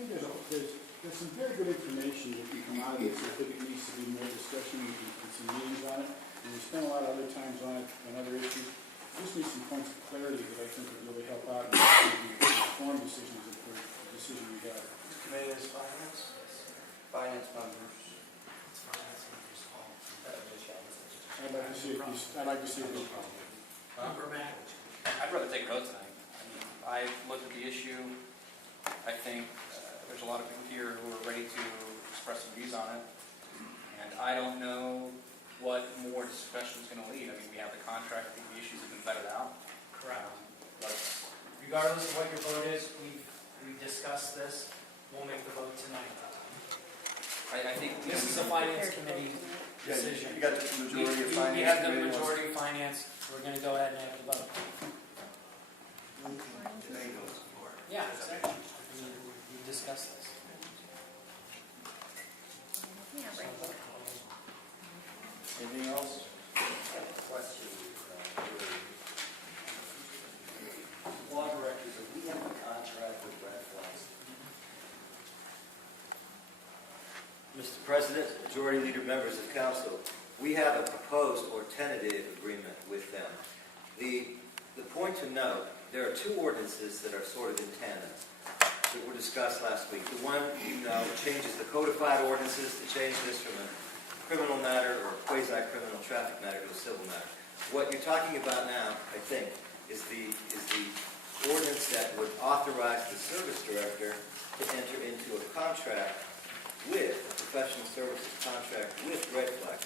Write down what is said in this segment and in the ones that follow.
think there's some very good information that can come out of this. I think it needs to be more discussion and some meetings on it. And we spent a lot of other times on it on other issues. We just need some points of clarity that I think would really help out in informed decisions for the decision we have. This committee is finance? Finance members. It's finance members all. I'd like to see it. I'd like to see it. Member Mack. I'd rather take a vote tonight. I mean, I looked at the issue. I think there's a lot of people here who are ready to express some views on it. And I don't know what more discussion is going to lead. I mean, we have the contract. I think the issues have been vetted out. Correct. But Regardless of what your vote is, we discussed this. We'll make the vote tonight. I think This is a finance committee decision. You got the majority of finance. We have the committee majority of finance. We're going to go ahead and have the vote. Yeah, exactly. We discussed this. Yeah, right. Anything else? Question. Law directors, if we have a contract with Redflex. Mr. President, Majority Leader, members of Council, we have a proposed or tentative agreement with them. The point to note, there are two ordinances that are sort of in tandem that were discussed last week. The one, changes the codified ordinances to change this from a criminal matter or quasi-criminal traffic matter to a civil matter. What you're talking about now, I think, is the ordinance that would authorize the service director to enter into a contract with a professional services contract with Redflex.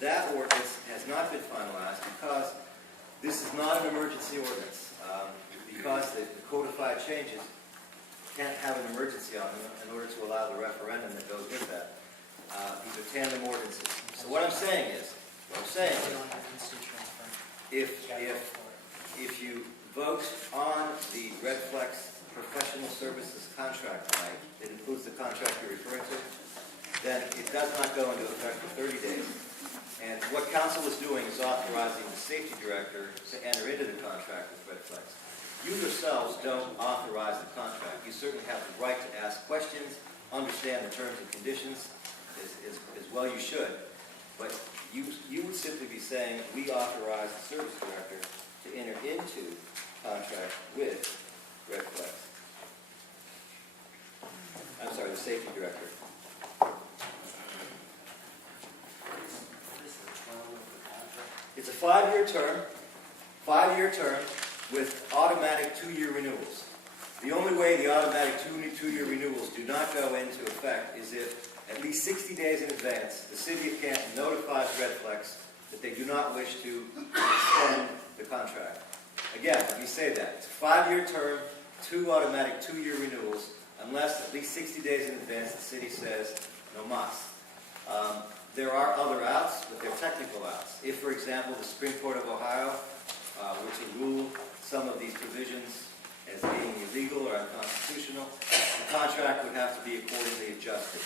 That ordinance has not been finalized because this is not an emergency ordinance. Because the codified changes can't have an emergency on them in order to allow the referendum that goes with that. These are tandem ordinances. So what I'm saying is, if you vote on the Redflex professional services contract tonight, it includes the contract you're referring to, then it does not go into effect for 30 days. And what council is doing is authorizing the safety director to enter into the contract with Redflex. You yourselves don't authorize the contract. You certainly have the right to ask questions, understand the terms and conditions, as well you should. But you would simply be saying, we authorize the service director to enter into contract with Redflex. I'm sorry, the safety director. It's a 5-year term with automatic 2-year renewals. The only way the automatic 2-year renewals do not go into effect is if, at least 60 days in advance, the City of Canton notifies Redflex that they do not wish to extend the contract. Again, let me say that. It's a 5-year term, 2 automatic 2-year renewals, unless at least 60 days in advance the City says no mas. There are other outs, but they're technical outs. If, for example, the Supreme Court of Ohio were to rule some of these provisions as being illegal or unconstitutional, the contract would have to be accordingly adjusted.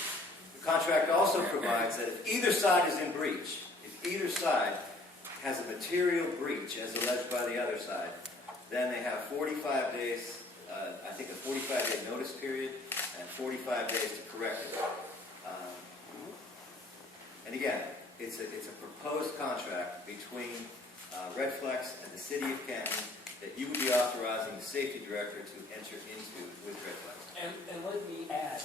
The contract also provides that if either side is in breach, if either side has a material breach as alleged by the other side, then they have 45 days, I think a 45-day notice period, and 45 days to correct it. And again, it's a proposed contract between Redflex and the City of Canton that you would be authorizing the safety director to enter into with Redflex. And let me add,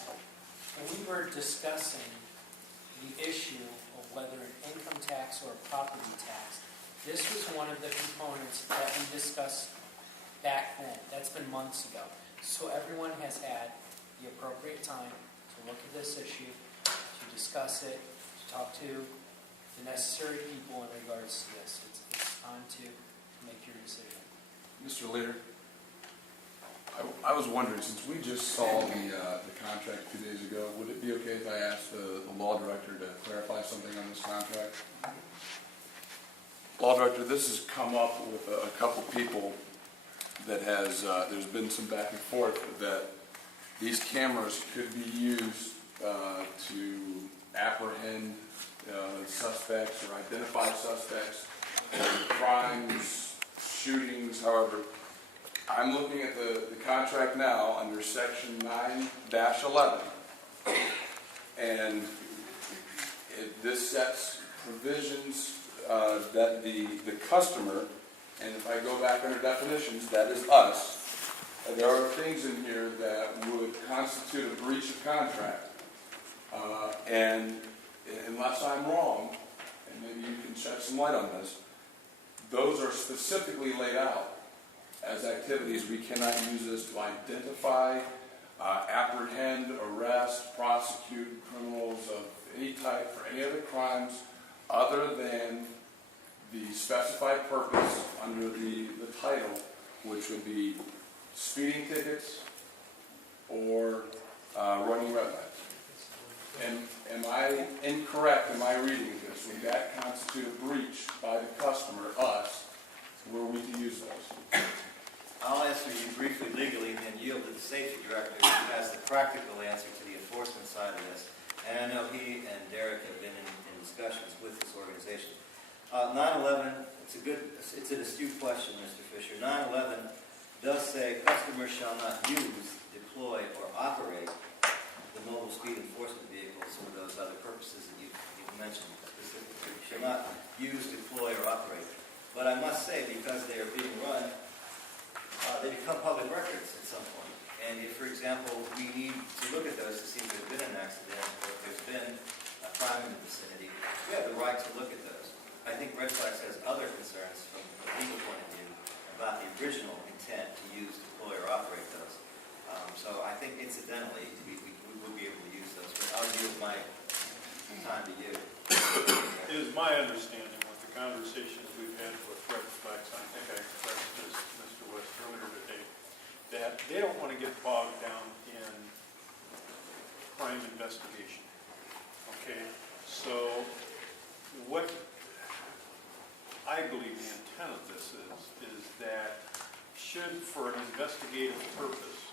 when we were discussing the issue of whether an income tax or a property tax, this was one of the components that we discussed back then. That's been months ago. So everyone has had the appropriate time to look at this issue, to discuss it, to talk to the necessary people in regards to this. It's time to make your decision. Mr. Leader, I was wondering, since we just saw the contract 2 days ago, would it be okay if I asked the law director to clarify something on this contract? Law director, this has come up with a couple people that there's been some back and forth that these cameras could be used to apprehend suspects or identify suspects, crimes, shootings, however. I'm looking at the contract now under section 9-11. And this sets provisions that the customer, and if I go back under definitions, that is us, there are things in here that would constitute a breach of contract. And unless I'm wrong, and maybe you can shed some light on this, those are specifically laid out as activities we cannot use this to identify, apprehend, arrest, prosecute criminals of any type for any other crimes other than the specified purpose under the title, which would be speeding tickets or running red lights. And am I incorrect in my reading this? Would that constitute a breach by the customer, us, were we to use those? I'll answer you briefly legally and then yield to the safety director who has the practical answer to the enforcement side of this. And I know he and Derek have been in discussions with this organization. 9/11, it's an astute question, Mr. Fisher. 9/11 does say customers shall not use, deploy, or operate the mobile speed enforcement vehicles for those other purposes that you've mentioned specifically. Shall not use, deploy, or operate. But I must say, because they are being run, they become public records at some point. And if, for example, we need to look at those to see if there's been an accident or if there's been a crime in the vicinity, we have the right to look at those. I think Redflex has other concerns from a legal point of view about the original intent to use, deploy, or operate those. So I think incidentally we would be able to use those. But I'll give my time to you. It is my understanding with the conversations we've had with Redflex, I think I expressed this to Mr. West earlier today, that they don't want to get bogged down in crime investigation. Okay? So what I believe the intent of this is that should, for an investigative purpose,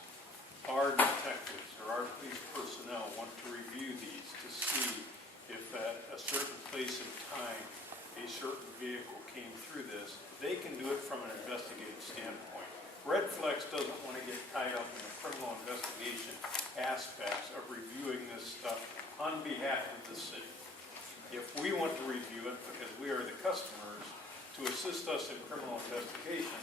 our detectives or our police personnel want to review these to see if at a certain place in time a certain vehicle came through this, they can do it from an investigative standpoint. Redflex doesn't want to get tied up in the criminal investigation aspects of reviewing this stuff on behalf of the city. If we want to review it because we are the customers to assist us in criminal investigation,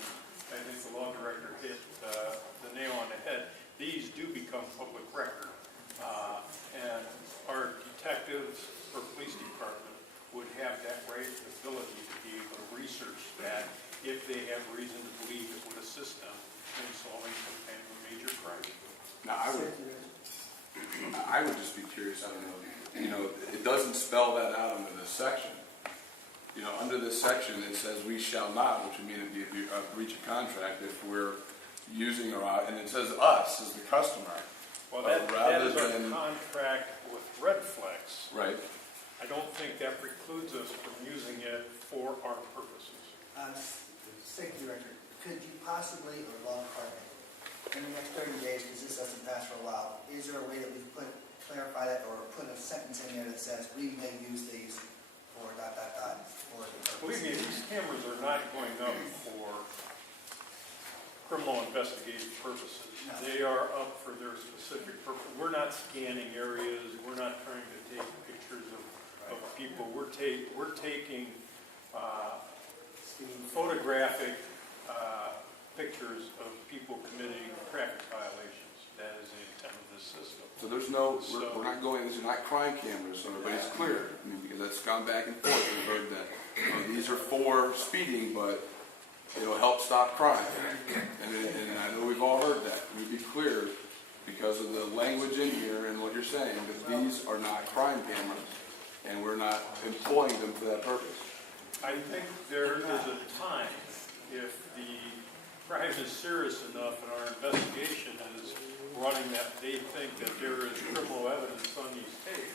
I think the law director hit the nail on the head. These do become public record. And our detectives or police department would have that right ability to be able to research that if they have reason to believe it would assist them in solving some kind of major crime. Now, I would just be curious, I don't know, it doesn't spell that out under this section. Under this section, it says we shall not, which would mean it'd be a breach of contract if we're using and it says us as the customer. Well, that is our contract with Redflex. Right. I don't think that precludes us from using it for our purposes. Safety Director, could you possibly, or law department, in the next 30 days, because this doesn't pass for a while, is there a way that we clarify that or put a sentence in there that says we may use these for ... for the purpose? Believe me, these cameras are not going up for criminal investigative purposes. No. They are up for their specific purpose. We're not scanning areas. We're not trying to take pictures of people. We're taking photographic pictures of people committing traffic violations. That is the intent of this system. So we're not going, these are not crime cameras, so everybody's clear. Because that's gone back and forth. We've heard that these are for speeding, but it'll help stop crime. And I know we've all heard that. We'd be clear because of the language in here and what you're saying, that these are not crime cameras and we're not employing them for that purpose. I think there is a time, if the crime is serious enough and our investigation is running that they think that there is criminal evidence on these tapes,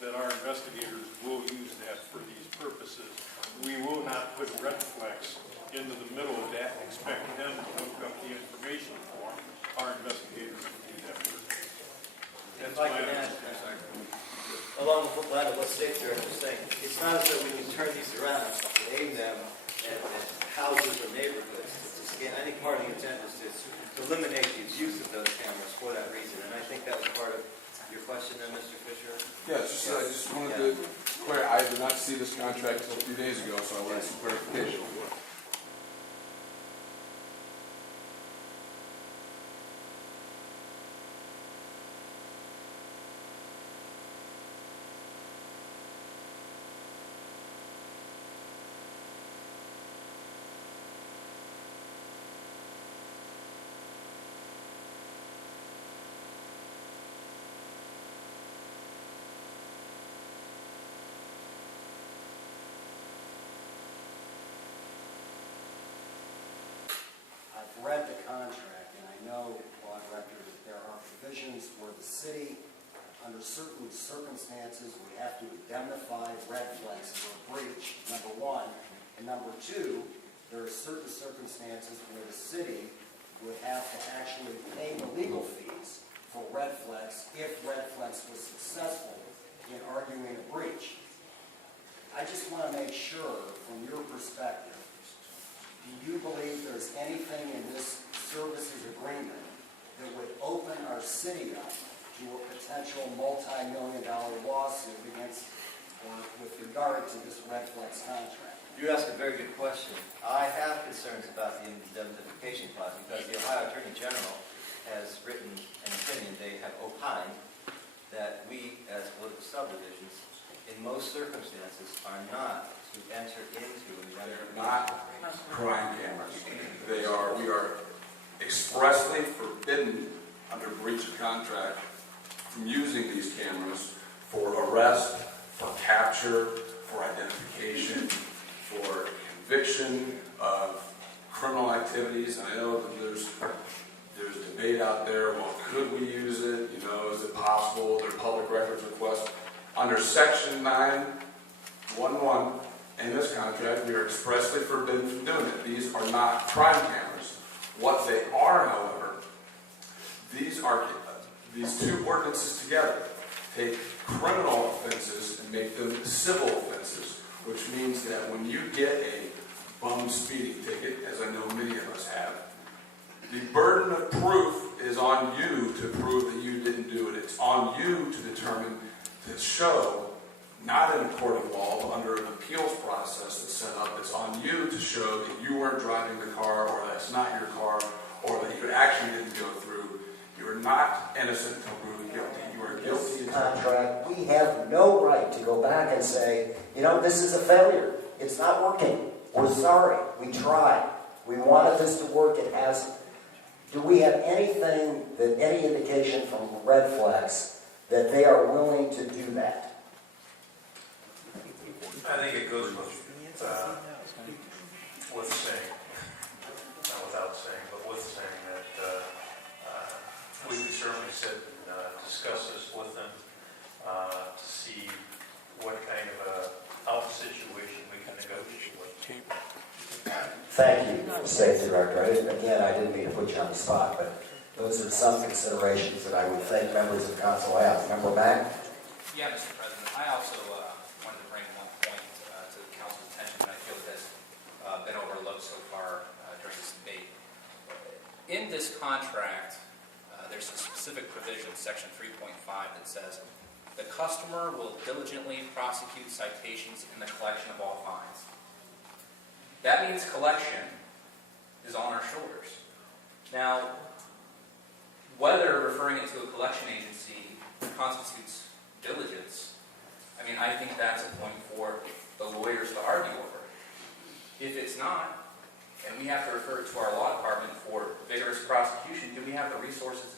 that our investigators will use that for these purposes. We will not put Redflex into the middle of that and expect them to look up the information for our investigators to do that work. That's If I can my add, understanding. along the line of what State Director was saying, it's not as though we can turn these around and aim them at houses or neighborhoods to I think part of the intent was to eliminate the abuse of those cameras for that reason, and I think that was part of your question then, Mr. Fisher? Yeah, I just wanted to clarify, I did not see this contract until a few days ago, so I wanted some clarification. I've read the contract, and I know, on record, that there are provisions where the city, under certain circumstances, would have to indemnify Redflex for a breach, number one. And number two, there are certain circumstances where the city would have to actually pay the legal fees for Redflex if Redflex was successful in arguing a breach. I just want to make sure, from your perspective, do you believe there's anything in this services agreement that would open our city up to a potential multi-million-dollar lawsuit against or with regard to this Redflex contract? You ask a very good question. I have concerns about the indemnification clause because the Ohio Attorney General has written an opinion, they have opined, that we, as political subdivisions, in most circumstances, are not to enter into an indemnification. Not crime cameras. We are expressly forbidden under breach of contract from using these cameras for arrest, for capture, for identification, for conviction of criminal activities. And I know that there's debate out there, well, could we use it? You know, is it possible? There are public records requests. Under Section 911 in this contract, we are expressly forbidden from doing it. These are not crime cameras. What they are, however, these two ordinances together take criminal offenses and make them civil offenses, which means that when you get a bum speeding ticket, as I know many of us have, the burden of proof is on you to prove that you didn't do it. It's on you to determine, to show, not in a court of law, but under an appeals process that's set up, it's on you to show that you weren't driving the car, or that's not your car, or that you actually didn't go through. You are not innocent until proven guilty. You are guilty. This contract, we have no right to go back and say, you know, this is a failure. It's not working. We're sorry. We tried. We wanted this to work. It hasn't. Do we have anything, any indication from Redflex that they are willing to do that? I think it goes with saying, not without saying, but with saying that we can certainly sit and discuss this with them to see what kind of a health situation we can negotiate with. Thank you, Safety Director. I didn't mean to put you on the spot, but those are some considerations that I would think members of council have. Member Mack? Yeah, Mr. President, I also wanted to bring one point to the council's attention that I feel has been overlooked so far during this debate. In this contract, there's a specific provision, section 3.5, that says, the customer will diligently prosecute citations in the collection of all fines. That means collection is on our shoulders. Now, whether referring it to a collection agency constitutes diligence, I mean, I think that's a point for the lawyers to argue over. If it's not, and we have to refer it to our law department for vigorous prosecution, do we have the resources